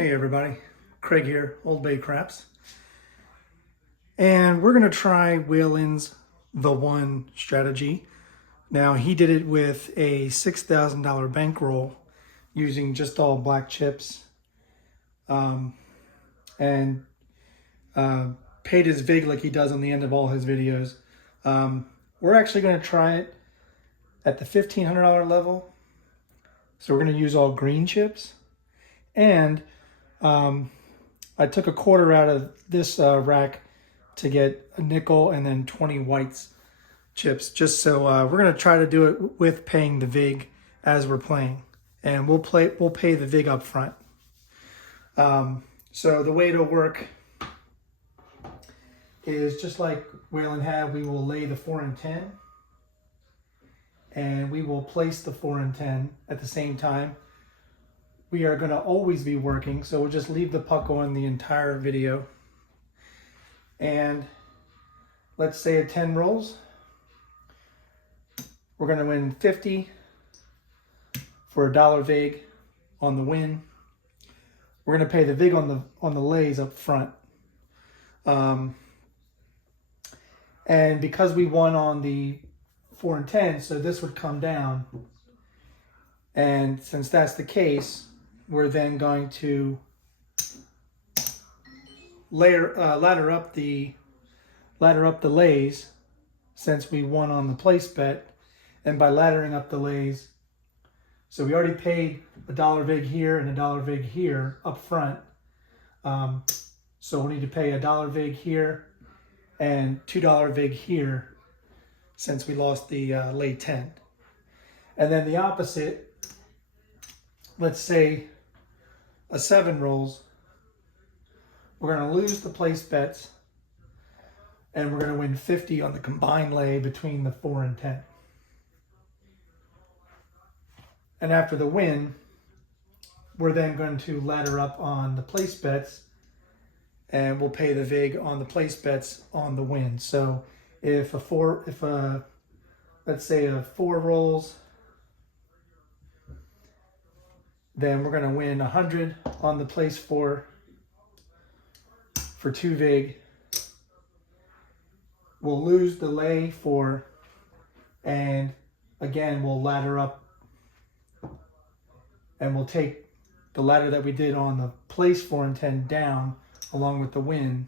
Hey everybody, Craig here, Old Bay Craps. And we're gonna try Waylon's The One strategy. Now he did it with a $6,000 bankroll using just all black chips and paid his vig like he does on the end of all his videos. We're actually gonna try it at the $1,500 level. So we're gonna use all green chips, and I took a quarter out of this rack to get a nickel and then 20 whites chips, just so we're gonna try to do it with paying the vig as we're playing, and we'll pay the vig up front. So the way it'll work is just like Waylon had. We will lay the 4 and 10, and we will place the 4 and 10 at the same time. We are going to always be working, so we'll just leave the puck on the entire video. And let's say at 10 rolls, we're going to win 50 for a $1 vig on the win. We're going to pay the vig on the lays up front. And because we won on the 4 and 10, so this would come down. And since that's the case, we're then going to ladder up the lays, since we won on the place bet. And by laddering up the lays, so we already paid a $1 vig here and a $1 vig here up front. So we need to pay a $1 vig here and $2 vig here, since we lost the lay 10. And then the opposite, let's say a 7 rolls, we're going to lose the place bets, and we're going to win 50 on the combined lay between the 4 and 10. And after the win, we're then going to ladder up on the place bets, and we'll pay the vig on the place bets on the win. So if let's say a 4 rolls, then we're going to win 100 on the place for 2 vig. We'll lose the lay 4, and again we'll ladder up, and we'll take the ladder that we did on the place 4 and 10 down along with the win,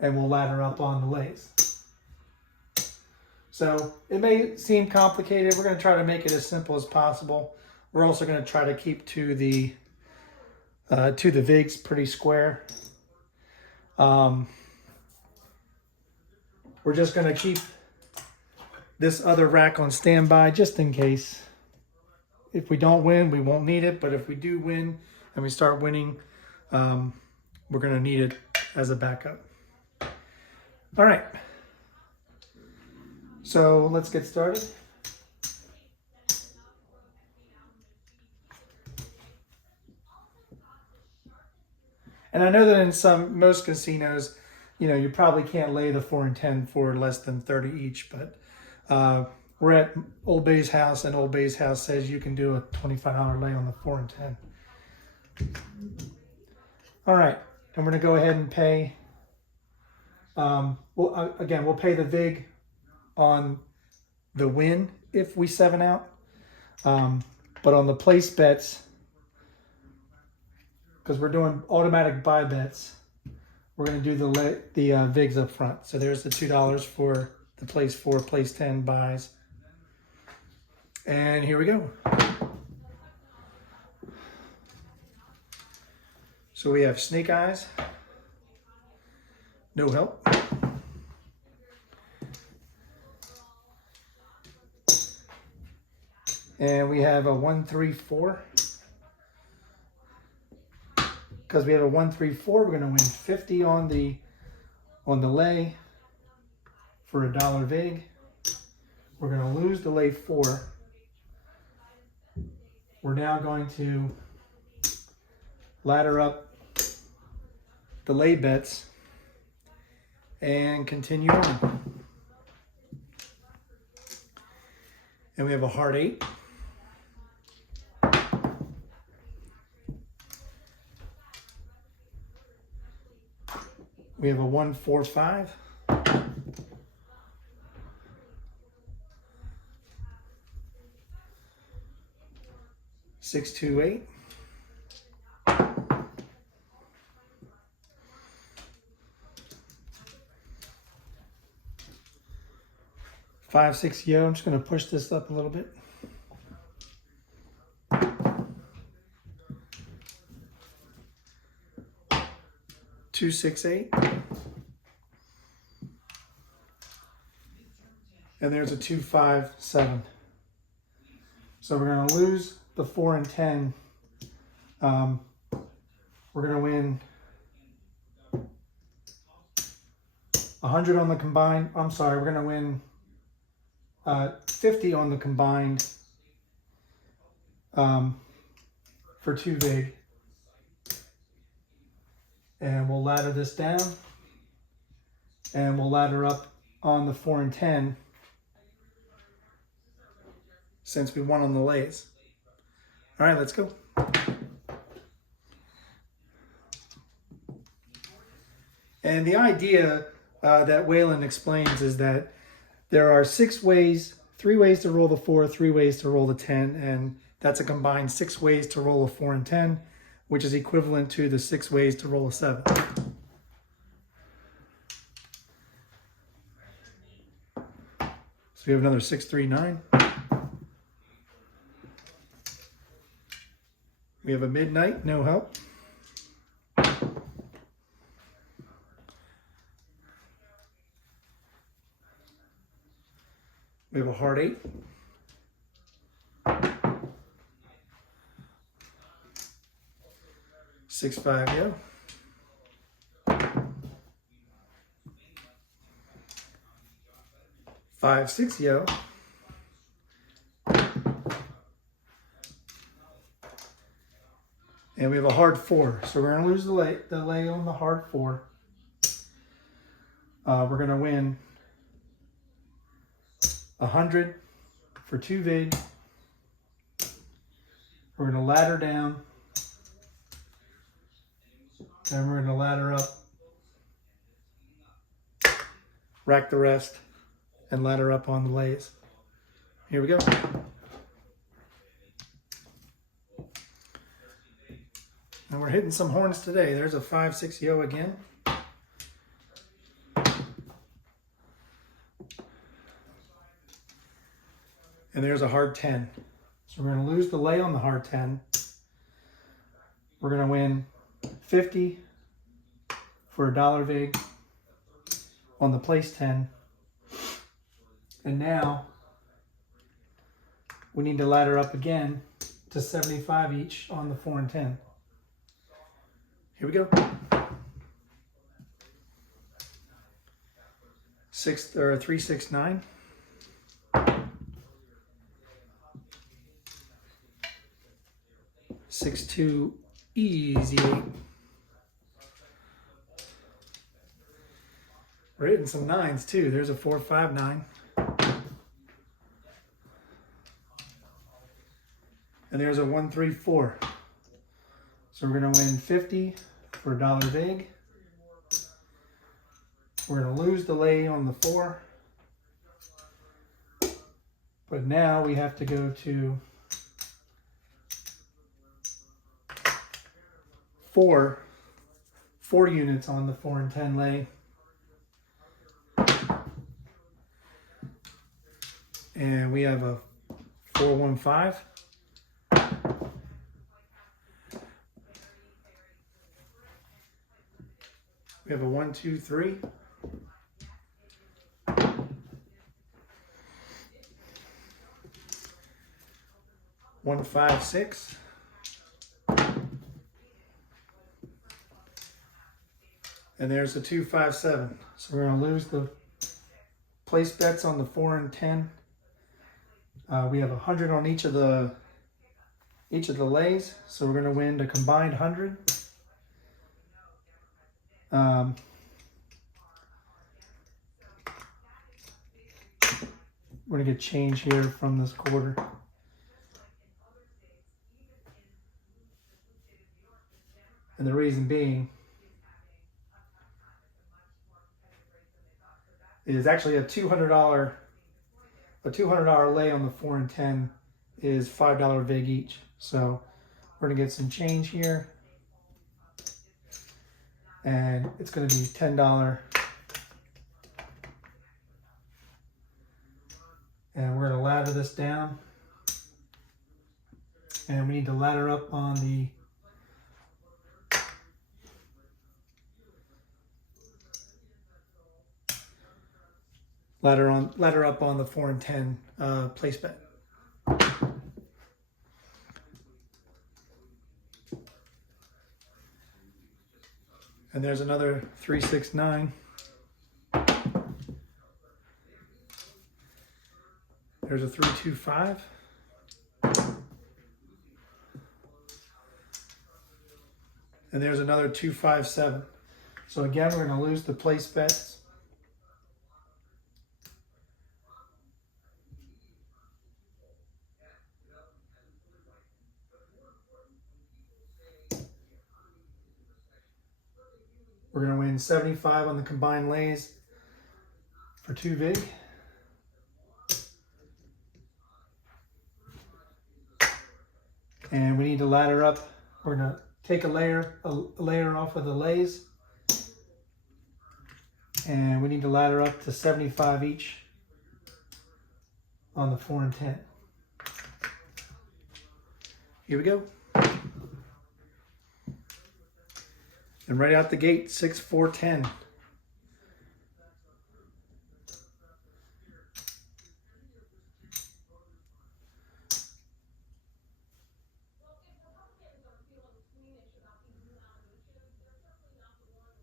and we'll ladder up on the lays. So it may seem complicated. We're going to try to make it as simple as possible. We're also going to try to keep to the vigs pretty square. We're just going to keep this other rack on standby just in case. If we don't win, we won't need it. But if we do win and we start winning, we're going to need it as a backup. All right. So let's get started. And I know that in most casinos, you probably can't lay the 4 and 10 for less than 30 each, but we're at Old Bay's house, and Old Bay's house says you can do a $25 lay on the 4 and 10. All right, and we're gonna go ahead and pay. We'll pay the vig on the win if we 7 out, but on the place bets, because we're doing automatic buy bets, we're going to do the vigs up front. So there's the $2 for the place 4, place 10 buys. And here we go. So we have snake eyes, no help. And we have a 1-3-4. Because we have a 1-3-4, we're going to win 50 on the lay for a $1 vig. We're going to lose the lay 4. We're now going to ladder up the lay bets and continue on. And we have a heart 8. We have a 145. Six, 2, 8. Five, 6, yo. I'm just going to push this up a little bit. 2, 6, 8. And there's a 2, 5, 7. So we're going to lose the 4 and 10. We're going to win 100 on the combined. I'm sorry, we're going to win 50 on the combined for 2 vig. And we'll ladder this down. And we'll ladder up on the 4 and 10 since we won on the lays. All right, let's go. And the idea that Waylon explains is that there are 6 ways, 3 ways to roll the 4, 3 ways to roll the 10, and that's a combined 6 ways to roll a 4 and 10, which is equivalent to the 6 ways to roll a 7. So we have another 6, 3, 9. We have a midnight, no help. We have a heart 8. Six, 5, yo. Five, 6, yo. And we have a hard 4. So we're going to lose the lay on the hard 4. We're going to win 100 for 2 vig. We're going to ladder down. And we're going to ladder up. Rack the rest. And ladder up on the lays. Here we go. And we're hitting some horns today. There's a 5, 6, yo again. And there's a hard 10. So we're going to lose the lay on the hard 10. We're going to win 50 for a $1 vig on the place 10. And now we need to ladder up again to 75 each on the 4 and 10. Here we go. 3, 6, 9. 6, 2, easy 8. We're hitting some 9s too. There's a 4, 5, 9. And there's a 1, 3, 4. So we're going to win 50 for a $1 vig. We're going to lose the lay on the 4. But now we have to go to 4 units on the 4 and 10 lay. And we have a 4, 1, 5. We have a 1, 2, 3. One, 5, 6. And there's a 2, 5, 7. So we're going to lose the place bets on the 4 and 10. We have 100 on each of the lays. So we're going to win the combined 100. We're going to get change here from this quarter. And the reason being, is actually a $200. A $200 lay on the 4 and 10 is $5 vig each. So we're gonna get some change here, and it's gonna be $10. And we're gonna ladder this down, and we need to ladder up on the ladder up on the 4 and 10 place bet. And there's another 3, 6, 9. There's a 3, 2, 5. And there's another 2, 5, 7. So again, we're going to lose the place bets. We're going to win 75 on the combined lays for 2 vig. And we need to ladder up. We're going to take a layer off of the lays. And we need to ladder up to 75 each on the 4 and 10. Here we go. And right out the gate, 6, 4, 10.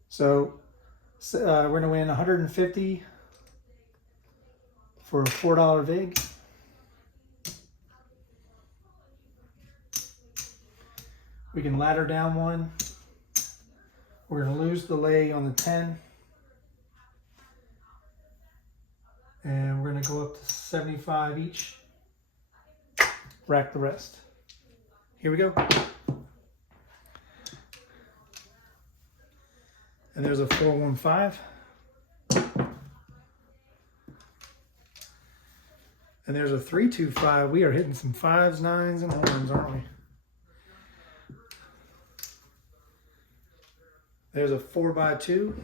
So we're going to win 150 for a $4 vig. We can ladder down one. We're going to lose the lay on the 10. And we're going to go up to 75 each. Rack the rest. Here we go. And there's a 4, 1, 5. And there's a 3, 2, 5. We are hitting some 5s, 9s, and horns, aren't we? There's a 4 by 2.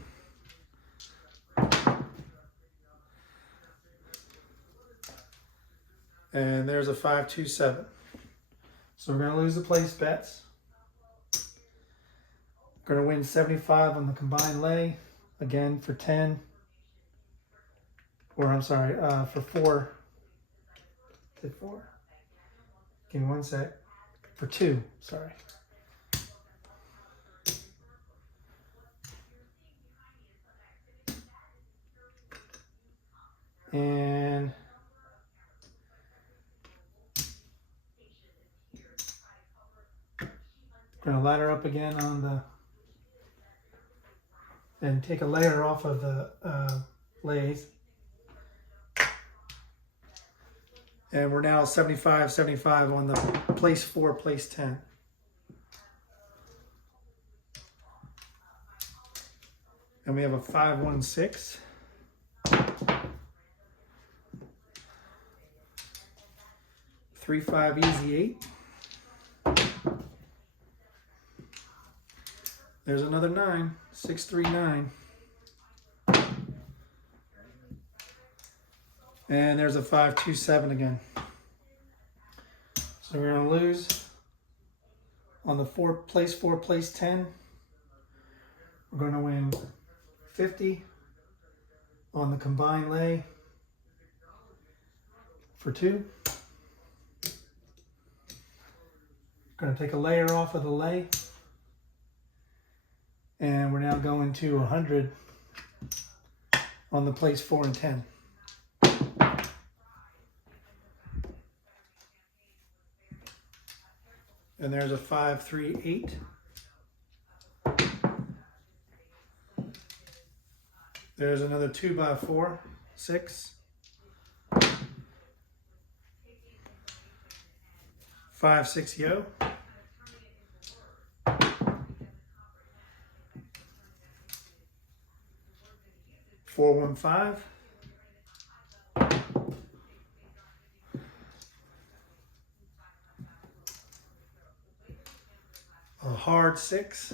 And there's a 5, 2, 7. So we're going to lose the place bets. We're going to win 75 on the combined lay. Again, for 10. Or I'm sorry, for 4. Did 4? Give me one sec. For 2, sorry. And we're going to ladder up again on the, and take a layer off of the lays. And we're now 75, 75 on the place 4, place 10. And we have a 5, 1, 6. Three, 5, easy 8. There's another 9, 6, 3, 9. And there's a 5, 2, 7 again. So we're going to lose on the place 4, place 10. We're going to win 50 on the combined lay for 2. Going to take a layer off of the lay, and we're now going to 100 on the place 4 and 10. And there's a 5, 3, 8. There's another 2 by 4, 6. 5, 6, yo. 4, 1, 5. a hard 6.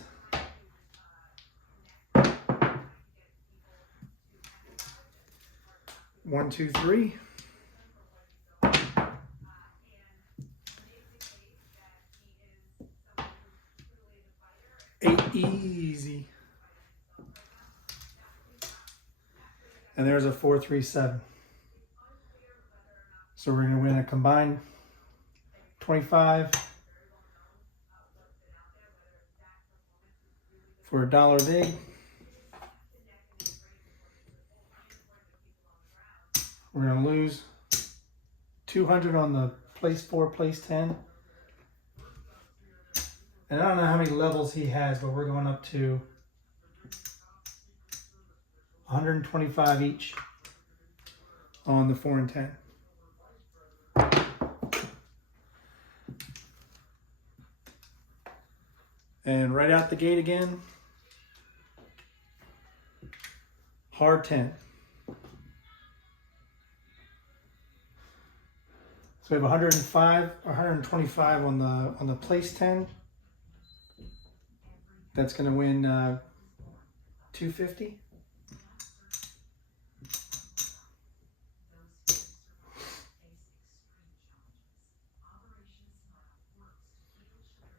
One, two, three. 8 easy. And there's a 4, 3, 7. So we're going to win a combined 25 for $1 vig. We're going to lose 200 on the place 4, place 10. And I don't know how many levels he has, but we're going up to 125 each on the 4 and 10. And right out the gate again, hard 10. So we have 105 or 125 on the place 10. That's going to win 250.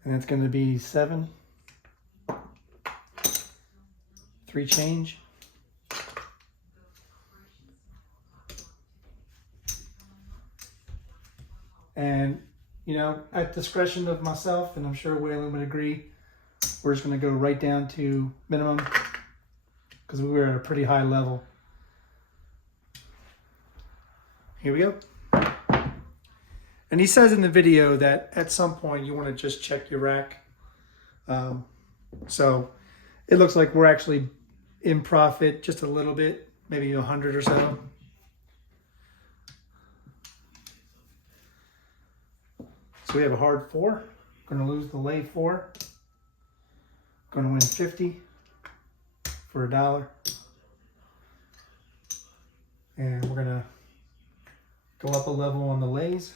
And that's going to be 7. 3 change. And, you know, at discretion of myself, and I'm sure Waylon would agree, we're just going to go right down to minimum because we were at a pretty high level. Here we go. And he says in the video that at some point you want to just check your rack. So it looks like we're actually in profit just a little bit, maybe 100 or so. So we have a hard 4. Going to lose the lay 4. Going to win 50 for $1. And we're going to go up a level on the lays.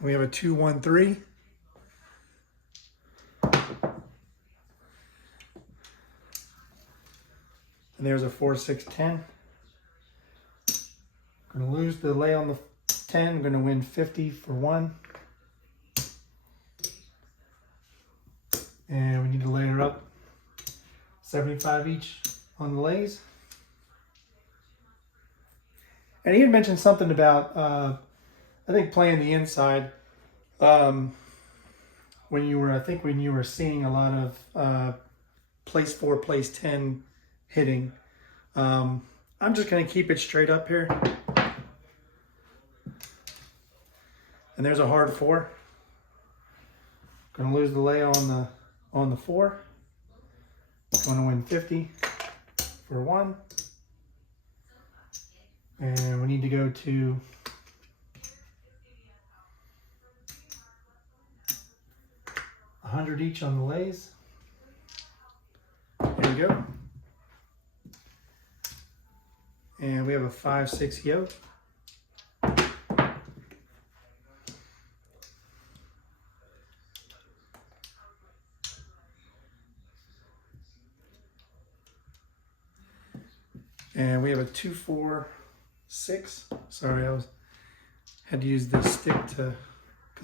We have a 2, 1, 3. And there's a 4, 6, 10. Going to lose the lay on the 10. I'm going to win 50 for 1. And we need to layer up 75 each on the lays. And he had mentioned something about, I think, playing the inside. When you were seeing a lot of place 4, place 10 hitting. I'm just going to keep it straight up here. And there's a hard 4. Going to lose the lay on the 4. Going to win 50 for 1. And we need to go to 100 each on the lays. There we go. And we have a 5, 6 yoke. And we have a 2, 4, 6. Sorry, had to use this stick because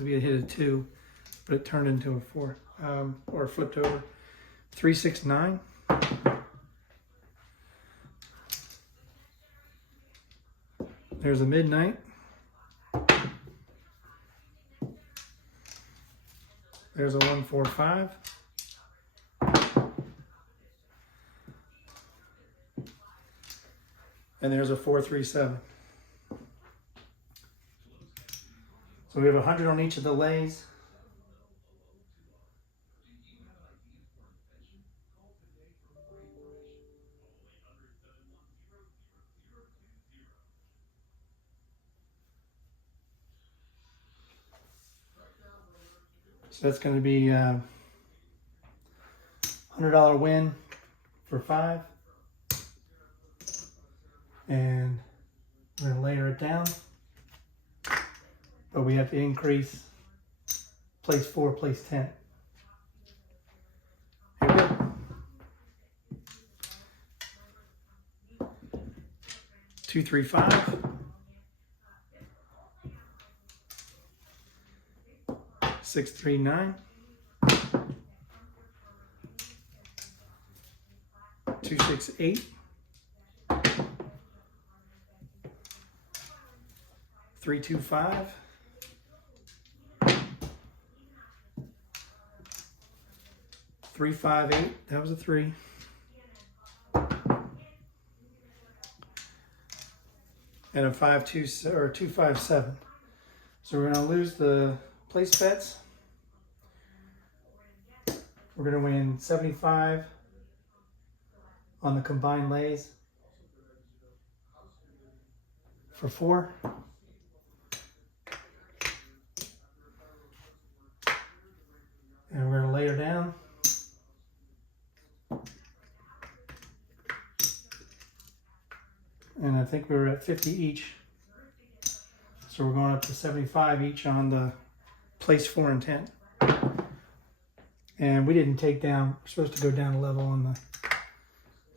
we had hit a 2, but it turned into a 4 or flipped over. 3, 6, 9. There's a midnight. There's a 1, 4, 5. And there's a 4, 3, 7. So we have 100 on each of the lays. So that's going to be $100 win for 5. And we're going to layer it down. but we have to increase place 4, place 10. Here we go. 2, 3, 5. 6, 3, 9. 2, 6, 8. 3, 2, 5. 3, 5, 8. That was a 3. And a 5, 2, or 2, 5, 7. So we're going to lose the place bets. We're going to win 75 on the combined lays for 4. And we're going to lay her down. And I think we were at 50 each. So we're going up to 75 each on the place 4 and 10. And we didn't take down, we're supposed to go down a level on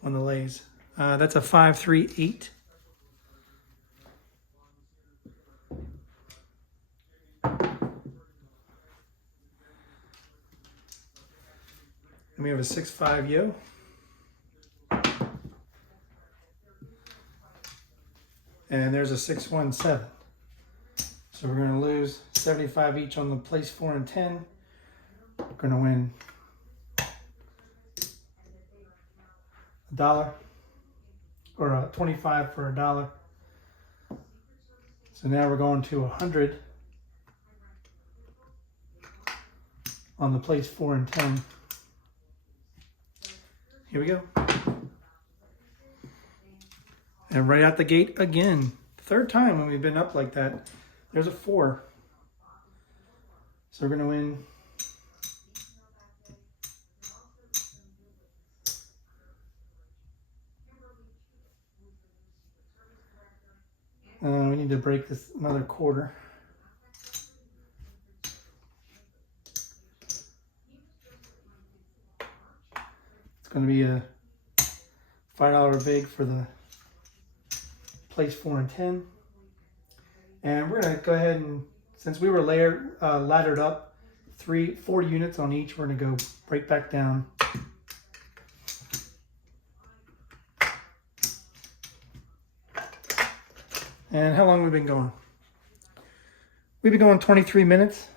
the lays. That's a 5, 3, 8. And we have a 6, 5 yo. And there's a 6, 1, 7. So we're going to lose 75 each on the place 4 and 10. We're going to win $1 or 25 for $1. So now we're going to 100 on the place 4 and 10. Here we go. And right out the gate again, third time when we've been up like that, there's a 4. So we're going to win we need to break this another quarter. It's going to be a $5 vig for the place 4 and 10. And we're going to go ahead and, since we were laddered up 4 units on each, we're going to go right back down. And how long have we been going? We've been going 23 minutes.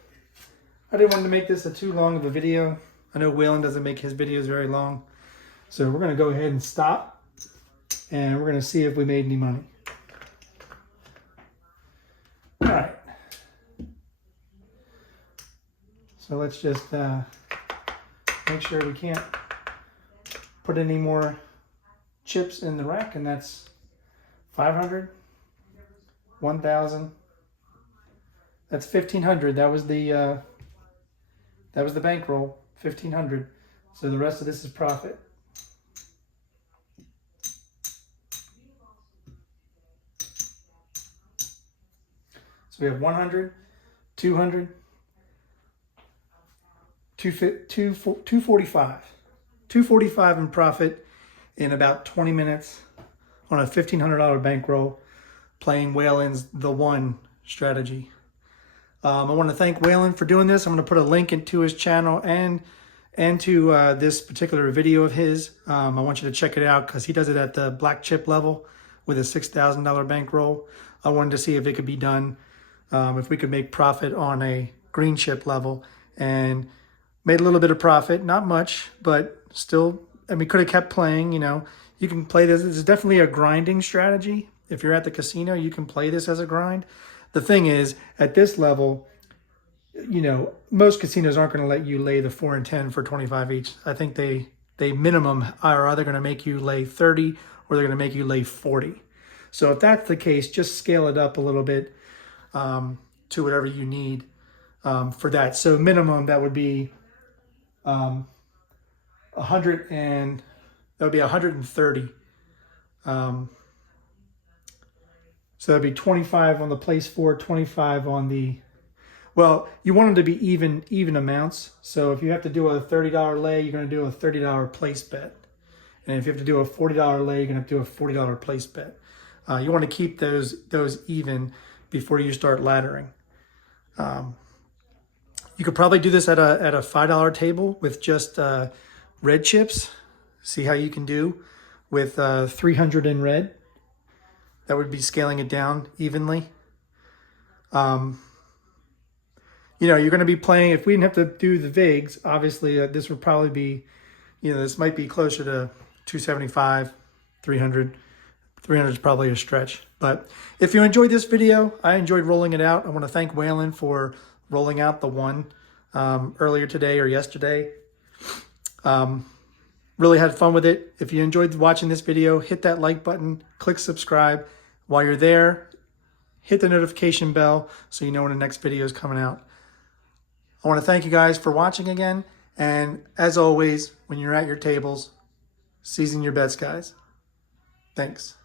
I didn't want to make this too long of a video. I know Waylon doesn't make his videos very long. So we're going to go ahead and stop. And we're going to see if we made any money. All right. So let's just make sure we can't put any more chips in the rack. And that's 500. 1,000. That's 1,500. That was the bankroll. 1,500. So the rest of this is profit. So we have 100, 200, 245. 245 in profit in about 20 minutes on a $1,500 bankroll, playing Waylon's The One strategy. I want to thank Waylon for doing this. I'm going to put a link into his channel and to this particular video of his. I want you to check it out because he does it at the black chip level with a $6,000 bankroll. I wanted to see if it could be done, if we could make profit on a green chip level, and made a little bit of profit, not much, but still, and we could have kept playing. You know, you can play this. This is definitely a grinding strategy. If you're at the casino, you can play this as a grind. The thing is, at this level, you know, most casinos aren't going to let you lay the 4 and 10 for 25 each. I think they minimum are either going to make you lay 30 or they're going to make you lay 40. So if that's the case, just scale it up a little bit to whatever you need for that. So minimum, that would be 100, and that would be 130. So that'd be 25 on the place 4, 25 on the, well, you want them to be even amounts. So if you have to do a $30 lay, you're going to do a $30 place bet. And if you have to do a $40 lay, you're going to have to do a $40 place bet. You want to keep those even before you start laddering. You could probably do this at a $5 table with just red chips. See how you can do with 300 in red. That would be scaling it down evenly. You know, you're going to be playing, if we didn't have to do the vigs, obviously this would probably be, you know, this might be closer to 275, 300. 300 is probably a stretch. But if you enjoyed this video, I enjoyed rolling it out. I want to thank Waylon for rolling out the one earlier today or yesterday. Really had fun with it. If you enjoyed watching this video, hit that like button, click subscribe. While you're there, hit the notification bell so you know when the next video is coming out. I want to thank you guys for watching again. And as always, when you're at your tables, season your bets, guys. Thanks.